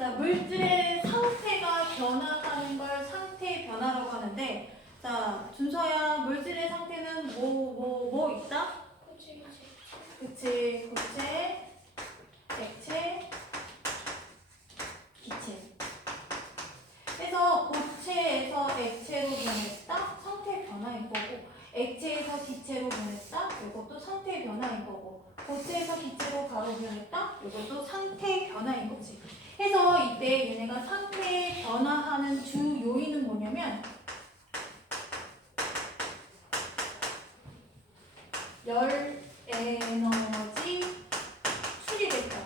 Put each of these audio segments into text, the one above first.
자, 물질의 상태가 변화하는 걸 상태 변화라고 하는데, 자, 준서야, 물질의 상태는 뭐 있다? 그치, 고체, 액체, 기체. 그래서 고체에서 액체로 변했다? 상태 변화인 거고, 액체에서 기체로 변했다? 이것도 상태 변화인 거고, 고체에서 기체로 바로 변했다? 이것도 상태 변화인 거지. 그래서 이때 얘네가 상태 변화하는 주 요인은 뭐냐면 열 에너지 출입했다.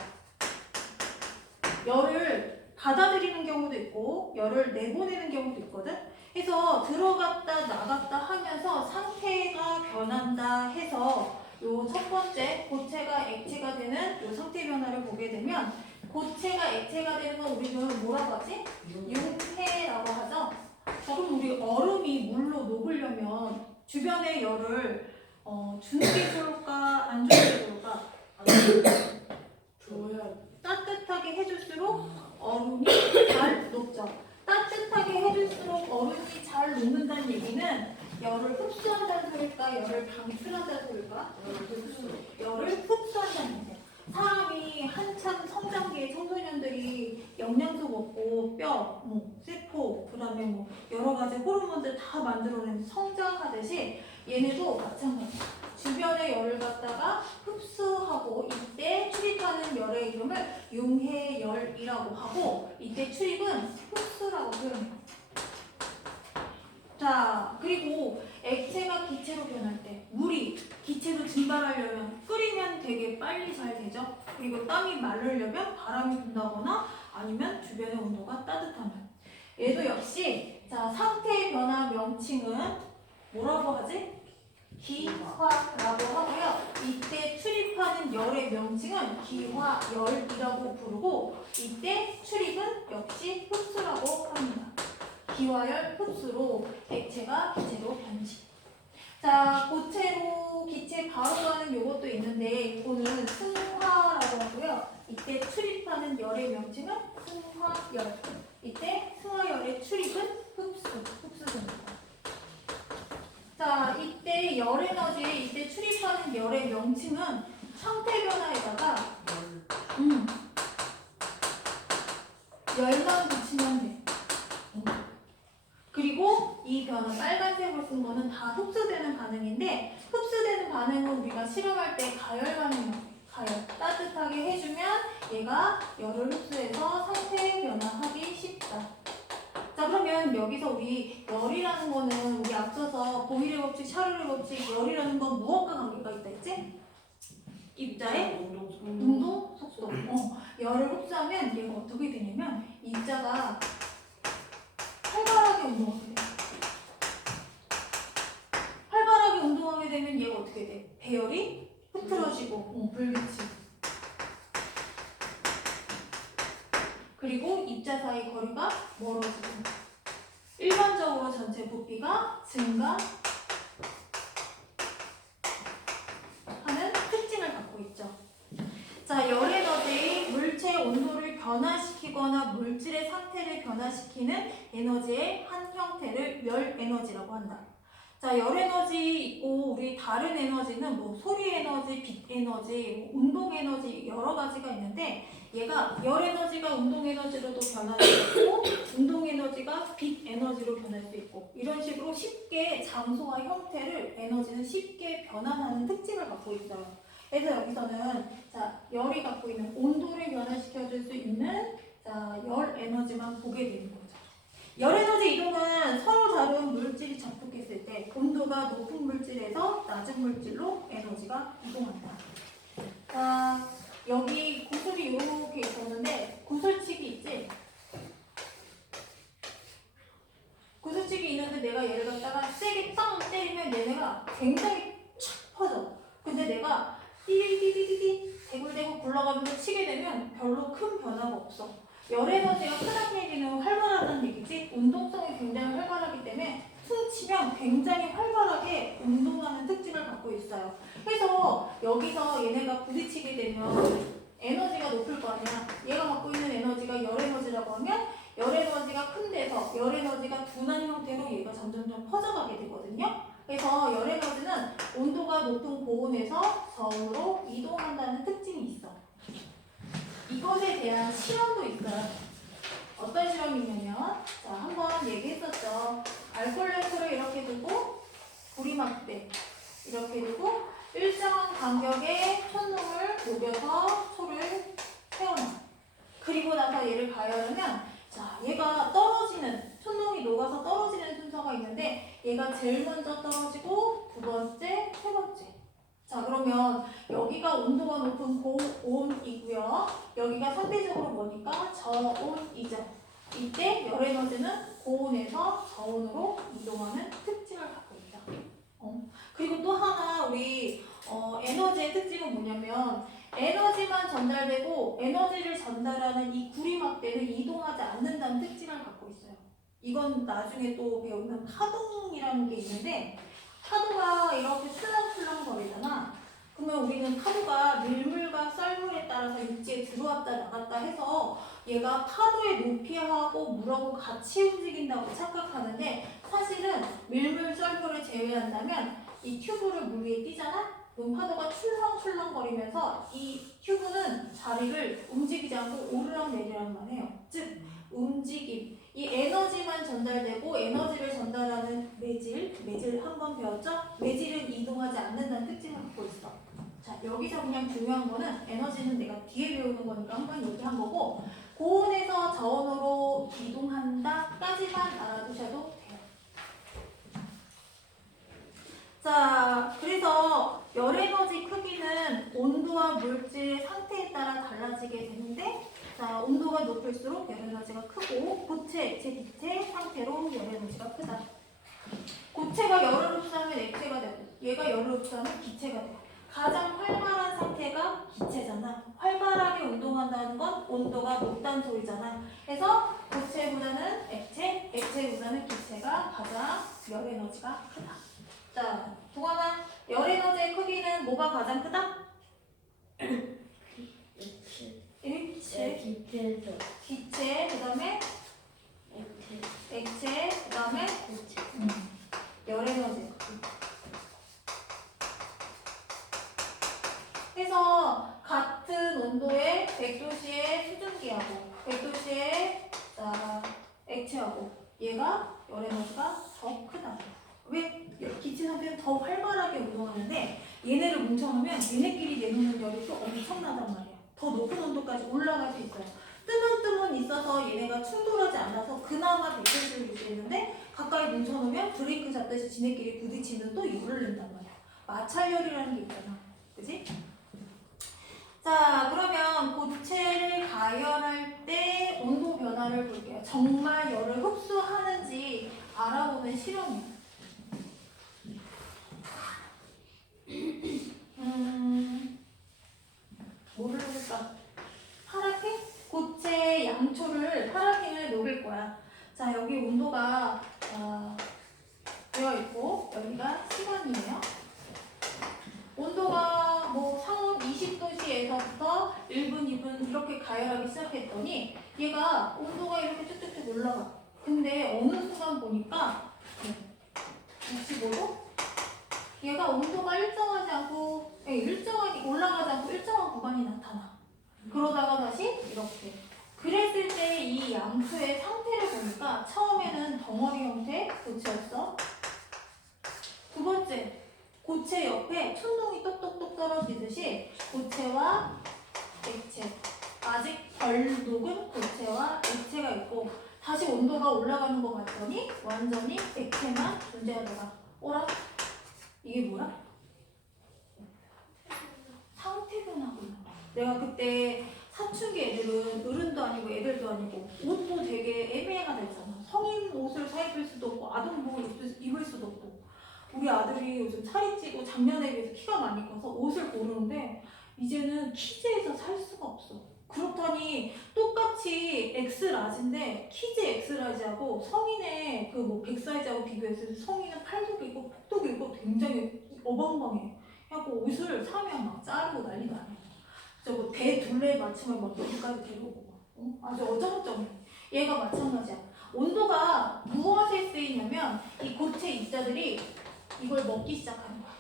열을 받아들이는 경우도 있고 열을 내보내는 경우도 있거든. 그래서 들어갔다 나갔다 하면서 상태가 변한다 해서 요 첫 번째 고체가 액체가 되는 요 상태 변화를 보게 되면 고체가 액체가 되는 건 우리는 뭐라고 하지? 융해라고 하죠. 자, 그럼 우리 얼음이 물로 녹으려면 주변의 열을 주는 게 좋을까? 안 주는 게 좋을까? 따뜻하게 해줄수록 얼음이 잘 녹죠. 따뜻하게 해줄수록 얼음이 잘 녹는다는 얘기는 열을 흡수한다는 소리일까? 열을 방출한다는 소리일까? 열을 흡수한다는 얘기야. 사람이 한참 성장기에 청소년들이 영양소 먹고 뼈, 세포, 그 다음에 여러 가지 호르몬들 다 만들어내면서 성장하듯이 얘네도 마찬가지야. 주변의 열을 갖다가 흡수하고 이때 출입하는 열의 이름을 융해열이라고 하고 이때 출입은 흡수라고 표현해요. 자, 그리고 액체가 기체로 변할 때 물이 기체로 증발하려면 끓이면 되게 빨리 잘 되죠. 그리고 땀이 마르려면 바람이 분다거나 아니면 주변의 온도가 따뜻하면. 얘도 역시 자, 상태의 변화 명칭은 뭐라고 하지? 기화라고 하고요. 이때 출입하는 열의 명칭은 기화열이라고 부르고 이때 출입은 역시 흡수라고 합니다. 기화열 흡수로 액체가 기체로 변식. 자, 고체로 기체 바로 가는 요것도 있는데 이거는 승화라고 하고요. 이때 출입하는 열의 명칭은 승화열. 이때 승화열의 출입은 흡수됩니다. 자, 이때 열 에너지, 이때 출입하는 열의 명칭은 상태 변화에다가 열만 붙이면 돼. 그리고 이 변화 빨간색으로 쓴 거는 다 흡수되는 반응인데 흡수되는 반응은 우리가 실험할 때 가열 반응이에요. 가열. 따뜻하게 해주면 얘가 열을 흡수해서 상태 변화하기 쉽다. 자, 그러면 여기서 우리 열이라는 거는 우리 앞서서 보일의 법칙, 샤를의 법칙, 열이라는 건 무엇과 관계가 있다 했지? 입자의 운동 속도. 열을 흡수하면 얘가 어떻게 되냐면 입자가 활발하게 운동하게 돼. 활발하게 운동하게 되면 얘가 어떻게 돼? 배열이 흐트러지고 불규칙. 그리고 입자 사이 거리가 멀어지고 일반적으로 전체 부피가 증가하는 특징을 갖고 있죠. 자, 열에너지, 물체의 온도를 변화시키거나 물질의 상태를 변화시키는 에너지의 한 형태를 열에너지라고 한다. 자, 열에너지 있고 우리 다른 에너지는 소리 에너지, 빛 에너지, 운동 에너지 여러 가지가 있는데 얘가 열 에너지가 운동 에너지로도 변할 수 있고 운동 에너지가 빛 에너지로 변할 수 있고 이런 식으로 쉽게 장소와 형태를 에너지는 쉽게 변환하는 특징을 갖고 있어요. 그래서 여기서는 자, 열이 갖고 있는 온도를 변화시켜줄 수 있는 자, 열 에너지만 보게 되는 거죠. 열 에너지 이동은 서로 다른 물질이 접촉했을 때 온도가 높은 물질에서 낮은 물질로 에너지가 이동한다. 자, 여기 구슬이 이렇게 있었는데 구슬치기 있지? 구슬치기 있는데 내가 얘를 갖다가 세게 땅 때리면 얘네가 굉장히 착 퍼져. 근데 내가 띠디디디디 대굴대굴 굴러가면서 치게 되면 별로 큰 변화가 없어. 열 에너지가 크다는 얘기는 활발하다는 얘기지. 운동성이 굉장히 활발하기 때문에 퉁 치면 굉장히 활발하게 운동하는 특징을 갖고 있어요. 그래서 여기서 얘네가 부딪히게 되면 에너지가 높을 거 아니야. 얘가 갖고 있는 에너지가 열 에너지랑 퍼져가게 되거든요. 그래서 열 에너지는 온도가 높은 고온에서 저온으로 이동한다는 특징이 있어. 이것에 대한 실험도 있어요. 어떤 실험이냐면, 자, 한번 얘기했었죠. 알코올 램프를 이렇게 두고 구리막대 이렇게 두고 일정한 간격의 촛농을 녹여서 소를 태워놔. 그리고 나서 얘를 가열하면, 자, 얘가 떨어지는, 촛농이 녹아서 떨어지는 순서가 있는데 얘가 제일 먼저 떨어지고 두 번째, 세 번째. 자, 그러면 여기가 온도가 높은 고온이고요. 여기가 상대적으로 뭐니까 저온이죠. 이때 열 에너지는 고온에서 저온으로 이동하는 특징을 갖고 있다. 그리고 또 하나 우리 에너지의 특징은 뭐냐면 에너지만 전달되고 에너지를 전달하는 이 구리막대는 이동하지 않는다는 특징을 갖고 있어요. 이건 나중에 또 배우는 파동이라는 게 있는데 파도가 이렇게 출렁출렁 거리잖아. 그러면 우리는 파도가 밀물과 썰물에 따라서 육지에 들어왔다 나갔다 해서 얘가 파도의 높이하고 물하고 같이 움직인다고 착각하는데 사실은 밀물, 썰물을 제외한다면 이 튜브를 물 위에 띄잖아? 그럼 파도가 출렁출렁거리면서 이 튜브는 자리를 움직이지 않고 오르락내리락만 해요. 즉 움직임. 이 에너지만 전달되고 에너지를 전달하는 매질 한번 배웠죠? 매질은 이동하지 않는다는 특징을 갖고 있어. 자, 여기서 그냥 중요한 거는 에너지는 내가 뒤에 배우는 거니까 한번 얘기한 거고 고온에서 저온으로 이동한다까지만 알아두셔도 돼요. 자, 그래서 열 에너지 크기는 온도와 물질의 상태에 따라 달라지게 되는데 자, 온도가 높을수록 열 에너지가 크고 고체, 액체, 기체 상태로 열 에너지가 크다. 고체가 열을 흡수하면 액체가 되고 얘가 열을 흡수하면 기체가 돼요. 가장 활발한 상태가 기체잖아. 활발하게 운동한다는 건 온도가 높다는 소리잖아. 그래서 고체보다는 액체, 액체보다는 기체가 가장 열 에너지가 크다. 자, 동환아, 열 에너지의 크기는 뭐가 가장 크다? 일체, 기체, 그 다음에 액체, 그 다음에 열 에너지. 그래서 같은 온도의 100도씨의 수증기하고 100도씨의 액체하고 얘가 열 에너지가 더 크다. 왜? 기체 상태는 더 활발하게 운동하는데 얘네를 뭉쳐놓으면 얘네끼리 내놓는 열이 또 엄청나단 말이야. 더 높은 온도까지 올라갈 수 있어요. 뜨문뜨문 있어서 얘네가 충돌하지 않아서 그나마 100도씨를 유지했는데 가까이 뭉쳐놓으면 브레이크 잡듯이 지네끼리 부딪히면 또 열을 낸단 말이야. 마찰열이라는 게 있잖아. 그지? 자, 그러면 고체를 가열할 때 온도 변화를 볼게요. 정말 열을 흡수하는지 알아보는 실험이에요. 뭐를 해볼까? 파라핀? 고체 양초를 파라핀을 녹일 거야. 자, 여기 온도가 되어 있고 여기가 시간이에요. 온도가 뭐 상온 20도씨에서부터 1분, 2분 이렇게 가열하기 시작했더니 얘가 온도가 이렇게 쭉쭉쭉 올라가. 근데 어느 순간 보니까 65도? 얘가 온도가 일정하지 않고 일정하게 올라가지 않고 일정한 구간이 나타나. 그러다가 다시 이렇게. 그랬을 때 이 양초의 상태를 보니까 처음에는 덩어리 형태 고체였어. 두 번째, 고체 옆에 촌농이 똑똑똑 떨어지듯이 고체와 액체, 아직 덜 녹은 고체와 액체가 있고 다시 온도가 올라가는 것 같더니 완전히 액체만 존재하더라. 오라? 이게 뭐야? 상태 변화구나. 내가 그때 사춘기 애들은 어른도 아니고 애들도 아니고 옷도 되게 애매하다 했잖아. 성인 옷을 사입을 수도 없고 아동복을 입을 수도 없고 우리 아들이 요즘 살이 찌고 작년에 비해서 키가 많이 커서 옷을 고르는데 이제는 키즈에서 살 수가 없어. 그렇다니 똑같이 X라지인데 키즈 X라지하고 성인의 그 뭐 100사이즈하고 비교했을 때 성인은 팔도 길고 폭도 길고 굉장히 어벙벙해. 그래갖고 옷을 사면 막 자르고 난리도 아니야. 저거 대 둘레 맞춤을 막 여기까지 데려오고 아주 어정쩡해. 얘가 마찬가지야. 온도가 무엇에 쓰이냐면 이 고체 입자들이 이걸 먹기 시작하는 거야.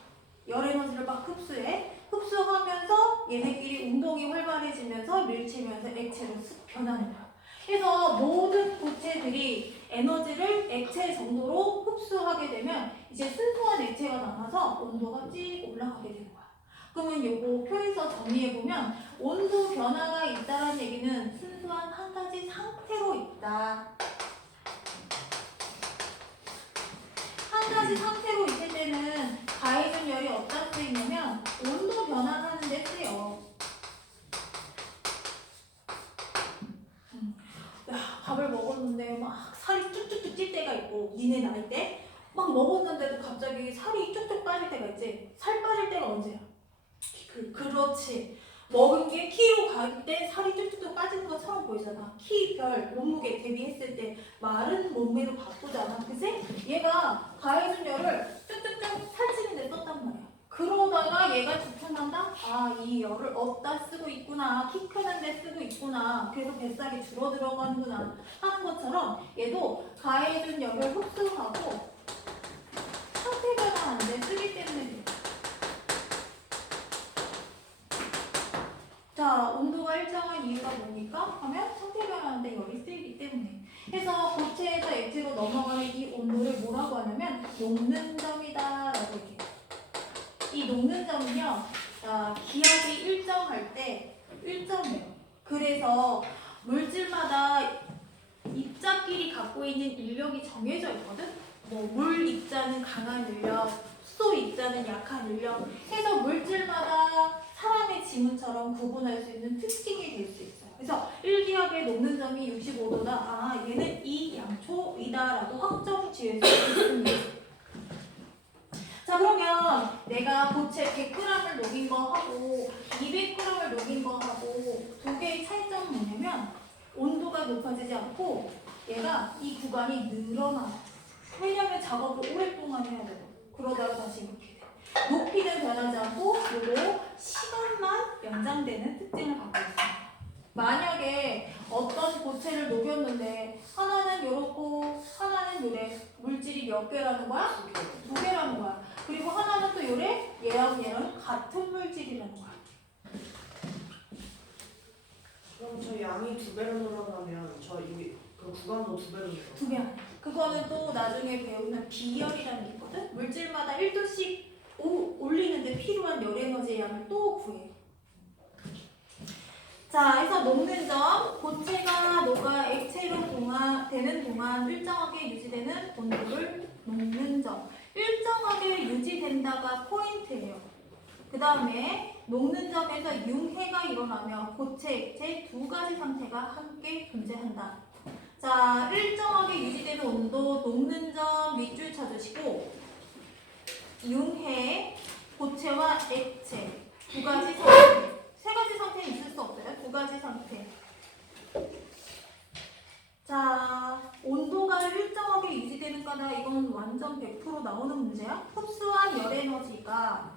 열 에너지를 막 흡수해. 흡수하면서 얘네끼리 운동이 활발해지면서 밀치면서 액체로 쓱 변하는 거야. 그래서 모든 고체들이 에너지를 액체 정도로 흡수하게 되면 이제 순수한 액체가 나와서 온도가 찌 올라가게 되는 거야. 그러면 요거 표에서 정리해보면 온도 변화가 있다는 얘기는 순수한 한 가지 상태로 있다. 한 가지 상태로 있을 때는 가해준 열이 어디다 쓰이냐면 온도 변화하는 데 쓰여. 야, 밥을 먹었는데 막 살이 쭉쭉쭉 찔 때가 있고 니네 나이 때 막 먹었는데도 갑자기 살이 쭉쭉 빠질 때가 있지. 살 빠질 때가 언제야? 그렇지. 먹은 게 키로 갈 때 살이 쭉쭉쭉 빠지는 것처럼 보이잖아. 키별 몸무게 대비했을 때 마른 몸매로 바꾸잖아. 그치? 얘가 가해준 열을 쭉쭉쭉 살찌는 데 썼단 말이야. 그러다가 얘가 집중한다? 아, 이 열을 없다 쓰고 있구나. 키 크는 데 쓰고 있구나. 그래서 뱃살이 줄어들어가는구나 하는 것처럼 얘도 가해준 열을 흡수하고 상태 변화하는 데 쓰기 때문에 그래. 자, 온도가 일정한 이유가 뭡니까? 하면 상태 변화하는데 열이 쓰이기 때문에. 그래서 고체에서 액체로 넘어가는 이 온도를 뭐라고 하냐면 녹는 점이다 라고 얘기해요. 이 녹는 점은요, 기압이 일정할 때 일정해요. 그래서 물질마다 입자끼리 갖고 있는 인력이 정해져 있거든? 뭐 물 입자는 강한 인력, 수소 입자는 약한 인력 해서 물질마다 사람의 지문처럼 구분할 수 있는 특징이 될 수 있어요. 그래서 일기압의 녹는 점이 65도다. 아, 얘는 이 양초이다라고 확정 지을 수 있습니다. 자, 그러면 내가 고체 100g을 녹인 거 하고 200g을 녹인 거 하고 두 개의 차이점은 뭐냐면 온도가 높아지지 않고 얘가 이 구간이 늘어나요. 왜냐면 작업을 오랫동안 해야 되고 그러다가 다시 이렇게 돼. 높이는 변하지 않고 그리고 시간만 연장되는 특징을 갖고 있습니다. 만약에 어떤 고체를 녹였는데 하나는 요렇고 하나는 요래 물질이 몇 개라는 거야? 두 개라는 거야. 그리고 하나는 또 요래 얘랑 얘랑 같은 물질이라는 거야. 그럼 저 양이 2배로 늘어나면 그 구간도 2배로 늘어나요? 2배. 그거는 또 나중에 배우는 비열이라는 게 있거든? 물질마다 1도씩 올리는데 필요한 열 에너지의 양을 또 구해. 자, 해서 녹는 점, 고체가 녹아 액체로 되는 동안 일정하게 유지되는 온도를 녹는 점. 일정하게 유지된다가 포인트예요. 그 다음에 녹는 점에서 융해가 일어나며 고체, 액체 두 가지 상태가 함께 존재한다. 자, 일정하게 유지되는 온도, 녹는 점 밑줄 쳐주시고 융해, 고체와 액체 두 가지 상태. 세 가지 상태는 있을 수 없어요. 두 가지 상태. 자, 온도가 일정하게 유지되는 거다. 이건 완전 100% 나오는 문제야. 흡수한 열 에너지가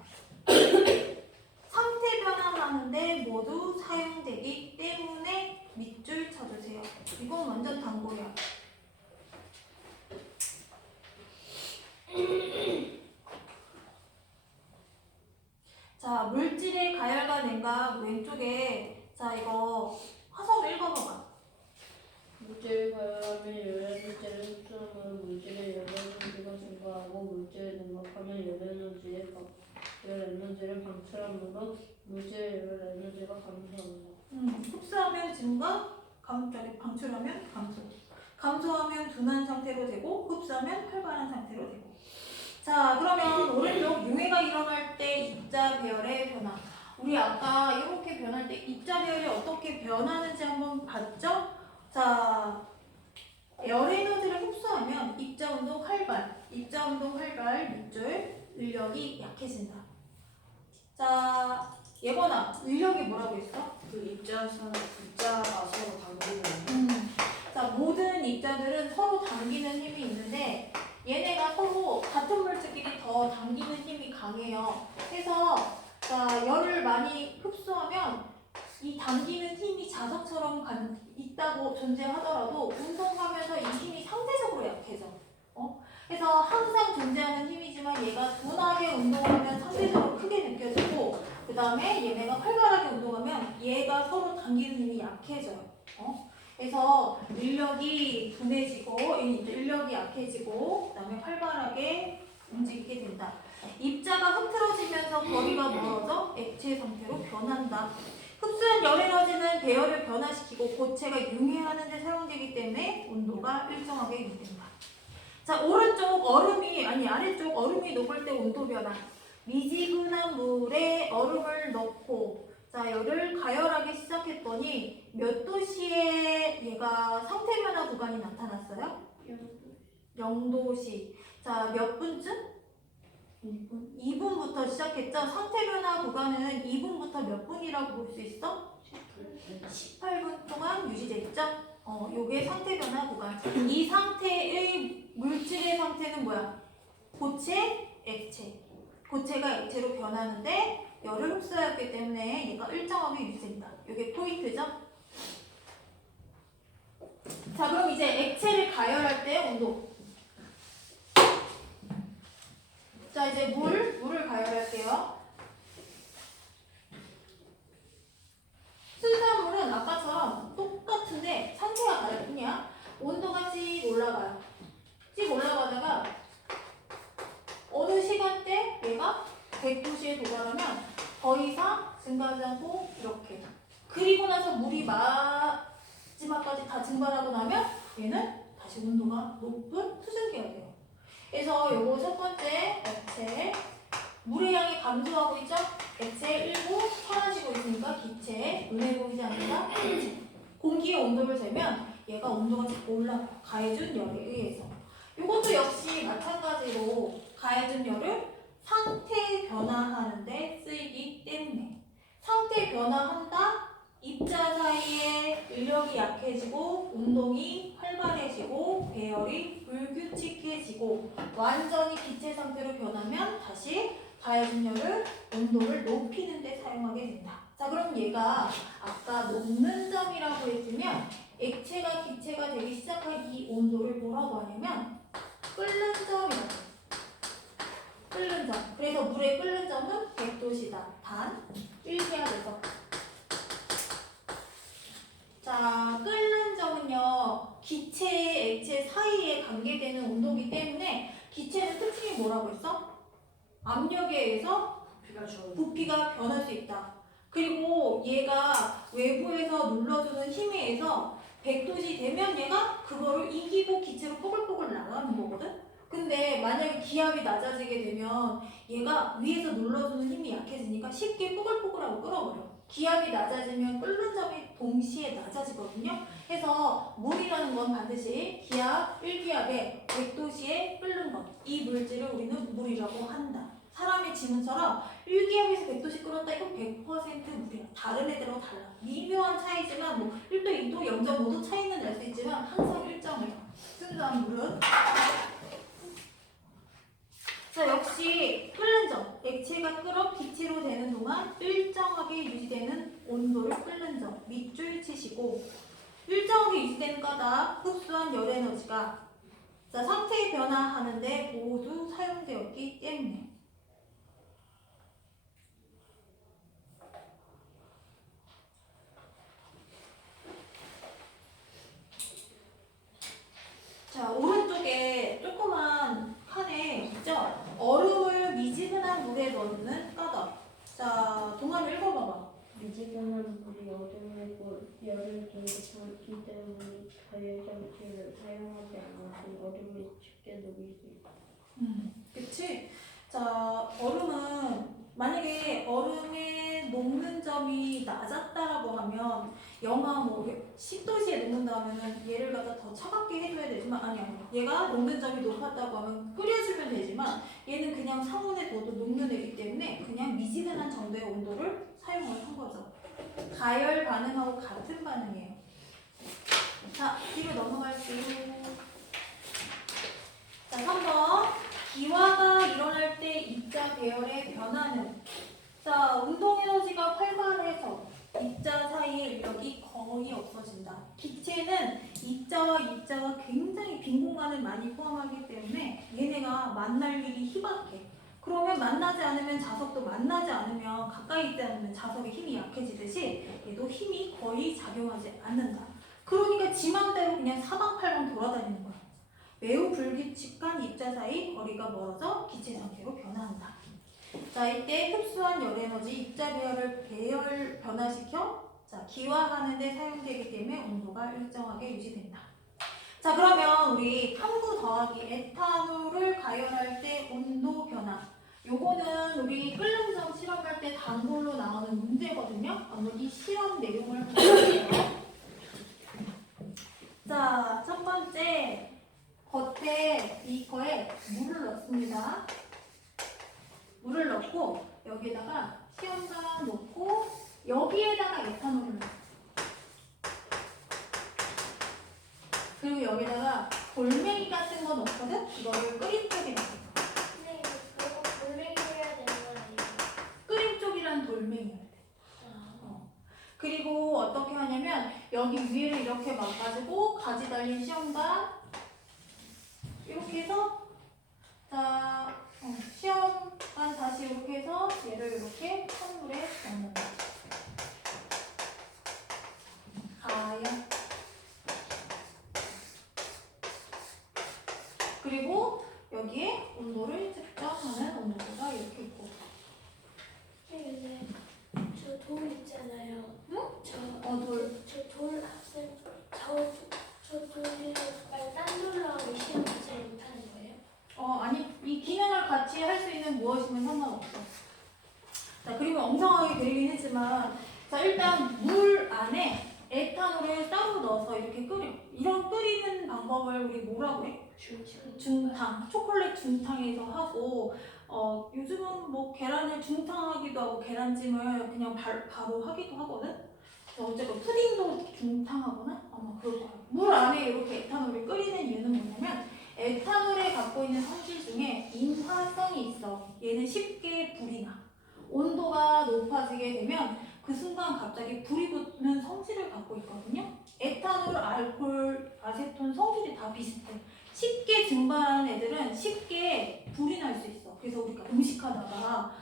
상태 변화하는데 모두 사용되기 때문에 밑줄 쳐주세요. 이건 완전 단골이야. 자, 물질의 가열과 냉각 왼쪽에 자 이거 화성 읽어봐봐. 물질을 가열하면 열의 물질을 흡수하면 물질의 열 에너지가 증가하고 물질을 냉각하면 열 에너지를 방출하므로 물질의 열 에너지가 감소합니다. 흡수하면 증가, 방출하면 감소. 감소하면 둔한 상태로 되고 흡수하면 활발한 상태로 되고. 자, 그러면 오른쪽 융해가 일어날 때 입자 배열의 변화. 우리 아까 이렇게 변할 때 입자 배열이 어떻게 변하는지 한번 봤죠? 자, 열 에너지를 흡수하면 입자 운동 활발, 밑줄, 인력이 약해진다. 자, 예건아, 인력이 뭐라고 했어? 그 입자가 서로 당기는. 자, 모든 입자들은 서로 당기는 힘이 있는데 얘네가 서로 같은 물질끼리 더 당기는 힘이 강해요. 그래서 자, 열을 많이 흡수하면 이 당기는 힘이 자석처럼 있다고 존재하더라도 운동하면서 이 힘이 상대적으로 약해져. 그래서 항상 존재하는 힘이지만 얘가 둔하게 운동하면 상대적으로 크게 느껴지고 그 다음에 얘네가 활발하게 운동하면 얘가 서로 당기는 힘이 약해져요. 그래서 인력이 둔해지고 인력이 약해지고 그 다음에 활발하게 움직이게 된다. 입자가 흐트러지면서 거리가 멀어져 액체 상태로 변한다. 흡수한 열 에너지는 배열을 변화시키고 고체가 융해하는 데 사용되기 때문에 온도가 일정하게 유지된다. 자, 아래쪽 얼음이 녹을 때 온도 변화. 미지근한 물에 얼음을 넣고 자, 열을 가열하기 시작했더니 몇 도시에 얘가 상태 변화 구간이 나타났어요? 0도시. 자, 몇 분쯤? 2분부터 시작했죠? 상태 변화 구간은 2분부터 몇 분이라고 볼 수 있어? 18분 동안 유지됐죠? 요게 상태 변화 구간. 이 상태의 물질의 상태는 뭐야? 고체, 액체. 고체가 액체로 변하는데 열을 흡수하였기 때문에 얘가 일정하게 유지된다. 요게 포인트죠? 자, 그럼 이제 액체를 가열할 때 온도. 자, 이제 물을 가열할게요. 순수한 물은 아까처럼 똑같은데 상태가 다를 뿐이야. 온도가 찍 올라가요. 찍 올라가다가 어느 시간대 얘가 100도씨에 도달하면 더 이상 증가하지 않고 이렇게. 그리고 나서 물이 마지막까지 다 증발하고 나면 얘는 다시 온도가 높은 수증기가 돼요. 그래서 요거 첫 번째 액체 물의 양이 감소하고 있죠? 액체 일부 사라지고 있으니까 기체, 눈에 보이지 않는다? 기체. 공기의 온도를 재면 얘가 온도가 자꾸 올라가요. 가해준 열에 의해서. 이것도 역시 마찬가지로 가해준 열을 상태 변화하는데 쓰이기 때문에 상태 변화한다? 입자 사이에 인력이 약해지고 운동이 활발해지고 배열이 불규칙해지고 완전히 기체 상태로 변하면 다시 가해준 열을 온도를 높이는 데 사용하게 된다. 자, 그럼 얘가 아까 녹는 점이라고 했으면 액체가 기체가 되기 시작한 이 온도를 뭐라고 하냐면 끓는 점이라고. 끓는 점. 그래서 물의 끓는 점은 100도씨다. 단 1기압에서. 자, 끓는 점은요, 기체, 액체 사이에 관계되는 온도이기 때문에 기체는 특징이 뭐라고 했어? 압력에 의해서 부피가 변할 수 있다. 그리고 얘가 외부에서 눌러주는 힘에 의해서 100도씨 되면 얘가 그거를 이기고 기체로 뽀글뽀글 나가는 거거든? 근데 만약에 기압이 낮아지게 되면 얘가 위에서 눌러주는 힘이 약해지니까 쉽게 뽀글뽀글하고 끓어버려. 기압이 낮아지면 끓는 점이 동시에 낮아지거든요. 그래서 물이라는 건 반드시 기압 1기압에 100도씨에 끓는 것. 이 물질을 우리는 물이라고 한다. 사람의 지문처럼 1기압에서 100도씨 끓었다. 이건 100% 물이야. 다른 애들하고 달라. 미묘한 차이지만 뭐 1도, 2도, 0.5도 차이는 날 수 있지만 항상 일정해요. 순수한 물은. 자, 역시 끓는 점. 액체가 끓어 기체로 되는 동안 일정하게 유지되는 온도를 끓는 점. 밑줄 치시고 일정하게 유지되는 까닭 흡수한 열 에너지가 자, 상태의 변화하는데 모두 사용되었기 때문에 자, 오른쪽에 조그만 칸에 있죠? 얼음을 미지근한 물에 넣는 까닭. 자, 동화를 읽어봐봐. 미지근한 물이 얼음이고 열을 들이기 때문에 가열 장치를 사용하지 않아서 얼음이 쉽게 녹일 수 있다. 그치? 자, 얼음은 만약에 얼음의 녹는 점이 낮았다라고 하면 영하 뭐 10도씨에 녹는다 하면은 얘를 갖다 더 차갑게 해줘야 되지만 아니야. 얘가 녹는 점이 높았다고 하면 끓여주면 되지만 얘는 그냥 상온에 둬도 녹는 애기 때문에 그냥 미지근한 정도의 온도를 사용을 한 거죠. 가열 반응하고 같은 반응이에요. 자, 뒤로 넘어갈게요. 자, 3번. 기화가 일어날 때 입자 배열의 변화는 자, 운동 에너지가 활발해서 입자 사이의 위력이 거의 없어진다. 기체는 입자와 입자가 굉장히 빈 공간을 많이 포함하기 때문에 얘네가 만날 일이 희박해. 그러면 만나지 않으면 자석도 만나지 않으면 가까이 있지 않으면 자석의 힘이 약해지듯이 얘도 힘이 거의 작용하지 않는다. 그러니까 지 맘대로 그냥 사방팔방 돌아다니는 거야. 매우 불규칙한 입자 사이 거리가 멀어져 기체 상태로 변화한다. 자, 이때 흡수한 열 에너지 입자 배열 변화시켜 기화하는 데 사용되기 때문에 온도가 일정하게 유지된다. 자, 그러면 우리 탐구 더하기 에탄올을 가열할 때 온도 변화. 요거는 우리 끓는점 실험할 때 단골로 나오는 문제거든요. 한번 이 실험 내용을 볼게요. 자, 첫 번째 겉에 비커에 물을 넣습니다. 물을 넣고 여기에다가 시험관 놓고 여기에다가 에탄올을 넣어요. 그리고 여기다가 돌멩이 같은 거 넣거든? 이거를 끓인 쪽에 넣어. 근데 이거 돌멩이 해야 되는 거 아니에요? 끓인 쪽이란 돌멩이야. 그리고 어떻게 하냐면 여기 위를 이렇게 막아가지고 가지 달린 시험관 이렇게 해서 시험관 다시 이렇게 해서 얘를 이렇게 찬물에 넣는다. 가요. 그리고 여기에 온도를 측정하는 온도계가 이렇게 있고. 근데 저 돌 있잖아요. 응? 돌. 저돌 학생 저 돌을 딴 돌로 하고 시험 진짜 못하는 거예요? 아니 이 기능을 같이 할 수 있는 무엇이면 상관없어. 자, 그리고 엉성하게 그리긴 했지만 자, 일단 물 안에 에탄올을 따로 넣어서 이렇게 끓여. 이런 끓이는 방법을 우리 뭐라고 해? 중탕, 초콜릿 중탕에서 하고 요즘은 뭐 계란을 중탕하기도 하고 계란찜을 그냥 바로 하기도 하거든. 어쨌든 푸딩도 중탕하거나 아마 그럴 거야. 물 안에 이렇게 에탄올을 끓이는 이유는 뭐냐면 에탄올에 갖고 있는 성질 중에 인화성이 있어. 얘는 쉽게 불이 나. 온도가 높아지게 되면 그 순간 갑자기 불이 붙는 성질을 갖고 있거든요. 에탄올, 알코올, 아세톤 성질이 다 비슷해. 쉽게 증발하는 애들은 쉽게 불이 날 수 있어. 그래서 우리가 음식하다가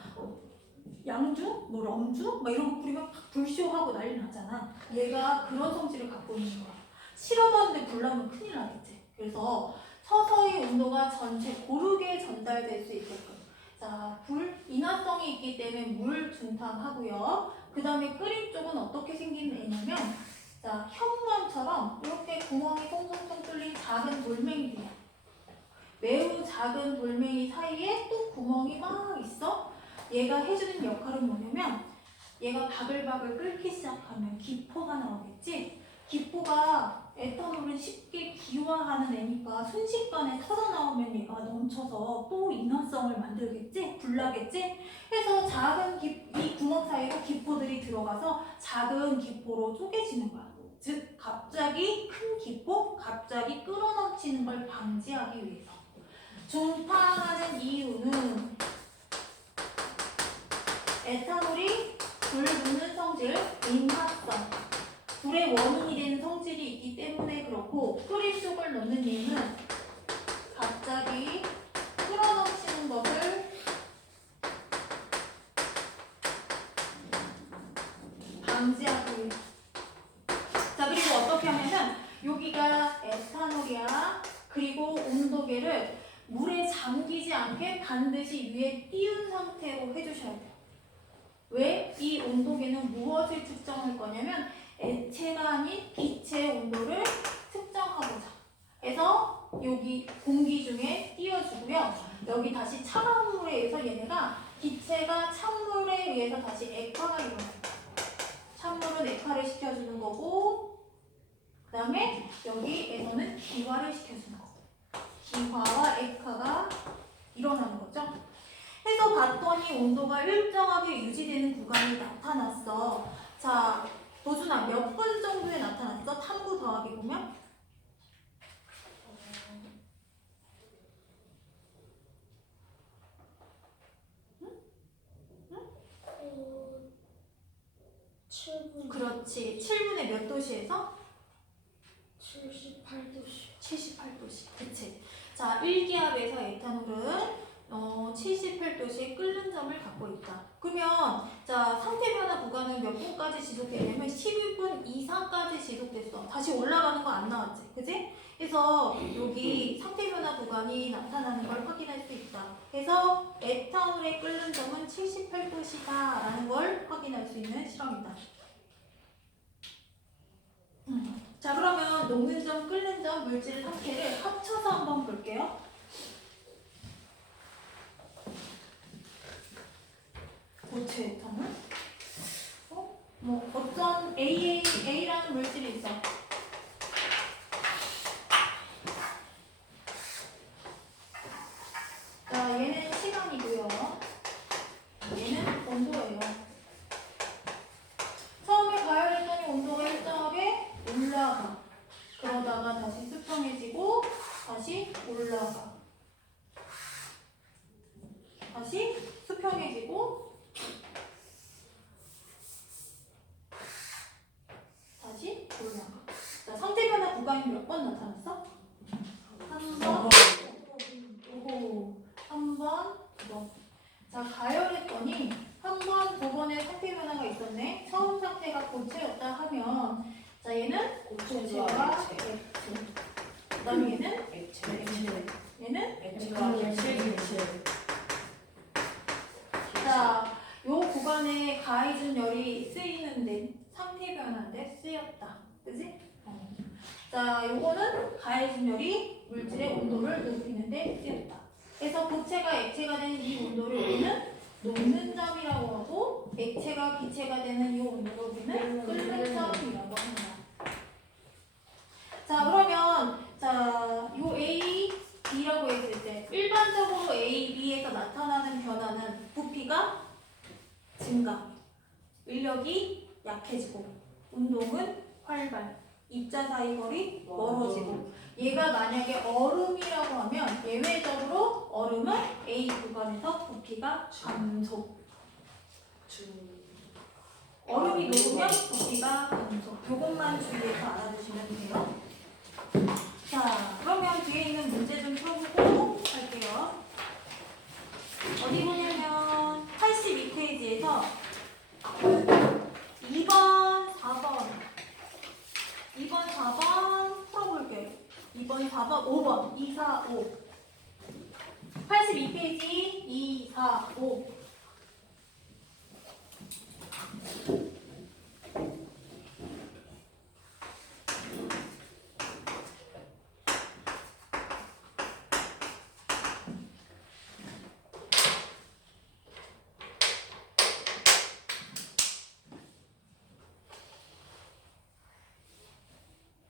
양주, 뭐 럼주, 막 이런 거 뿌리면 막 불쇼하고 난리 나잖아. 얘가 그런 성질을 갖고 있는 거야. 실어봤는데 불 나면 큰일 나겠지. 그래서 서서히 온도가 전체 고르게 전달될 수 있게끔. 자, 불 인화성이 있기 때문에 물 중탕하고요. 그 다음에 끓인 쪽은 어떻게 생긴 애냐면 자, 현무암처럼 이렇게 구멍이 통통통 뚫린 작은 돌멩이들이야. 매우 작은 돌멩이 사이에 또 구멍이 막 있어. 얘가 해주는 역할은 뭐냐면 얘가 바글바글 끓기 시작하면 기포가 나오겠지. 기포가 에탄올은 쉽게 기화하는 애니까 순식간에 터져나오면 얘가 넘쳐서 또 인화성을 만들겠지? 불나겠지? 해서 작은 이 구멍 사이로 기포들이 들어가서 작은 기포로 쪼개지는 거야. 즉 갑자기 큰 기포, 갑자기 끌어넘치는 걸 방지하기 위해서. 중탕하는 이유는 에탄올이 불 붙는 성질, 인화성, 불의 원인이 되는 성질이 있기 때문에 그렇고 끓인 쪽을 넣는 이유는 갑자기 끌어넘치는 것을 방지하기 위해서. 자, 그리고 어떻게 하냐면 여기가 에탄올이야. 그리고 온도계를 물에 잠기지 않게 반드시 위에 띄운 상태로 해주셔야 돼요. 왜? 이 온도계는 무엇을 측정할 거냐면 액체가 아닌 기체 온도를 측정하고자 해서 여기 공기 중에 띄워주고요. 여기 다시 차가운 물에 의해서 얘네가 기체가 찬물에 의해서 다시 액화가 일어나요. 찬물은 액화를 시켜주는 거고 그 다음에 여기에서는 기화를 시켜주는 거고 기화와 액화가 일어나는 거죠. 해서 봤더니 온도가 일정하게 유지되는 구간이 나타났어. 자, 도준아 몇 분 정도에 나타났어? 탐구 더하기 보면? 응? 7분 그치. 7분의 몇 도시에서? 78도시. 78도씨. 그치. 자, 1기압에서 에탄올은 78도씨의 끓는 점을 갖고 있다. 그러면 자, 상태 변화 구간은 몇 분까지 지속되냐면 11분 이상까지 지속됐어. 다시 올라가는 거 안 나왔지. 그치? 그래서 여기 상태 변화 구간이 나타나는 걸 확인할 수 있다. 그래서 에탄올의 끓는 점은 78도씨다 라는 걸 확인할 수 있는 실험이다. 자, 그러면 녹는 점, 끓는 점, 물질 상태를 합쳐서 한번 볼게요. 고체 에탄올. 뭐 어떤 A라는 물질이 있어. 자, 얘는 시간이고요. 얘는 온도예요. 처음에 가열했더니 온도가 일정하게 올라가. 그러다가 다시 수평해지고 다시 올라가. 다시 수평해지고 다시 올라가. 자, 상태 변화 구간이 몇 번 나타났어? 한 번, 오호, 한 번, 두 번. 자, 가열했더니 한 번, 두 번의 상태 변화가 있었네. 처음 상태가 고체였다 하면, 자, 얘는 고체와 액체. 그다음에 얘는 얘는 자, 요 구간에 가해준 열이 쓰이는데 상태 변화인데 쓰였다. 그지? 자, 요거는 가해준 열이 물질의 온도를 높이는데 쓰였다. 그래서 고체가 액체가 되는 이 온도를 우리는 녹는 점이라고 하고, 액체가 기체가 되는 이 온도를 우리는 끓는 점이라고 합니다. 자, 그러면 자, 요 A, B라고 했을 때 일반적으로 A, B에서 나타나는 변화는 부피가 증가, 인력이 약해지고, 운동은 활발, 입자 사이 거리 멀어지고. 얘가 만약에 얼음이라고 하면 예외적으로 얼음은 A 구간에서 부피가 감소. 얼음이 녹으면 부피가 감소. 요것만 주의해서 알아두시면 돼요. 자, 그러면 뒤에 있는 문제 좀 풀어보고 할게요. 어디 보냐면 82페이지에서 2번, 4번 풀어볼게요. 2번, 4번, 5번, 2, 4, 5. 82페이지 2, 4, 5.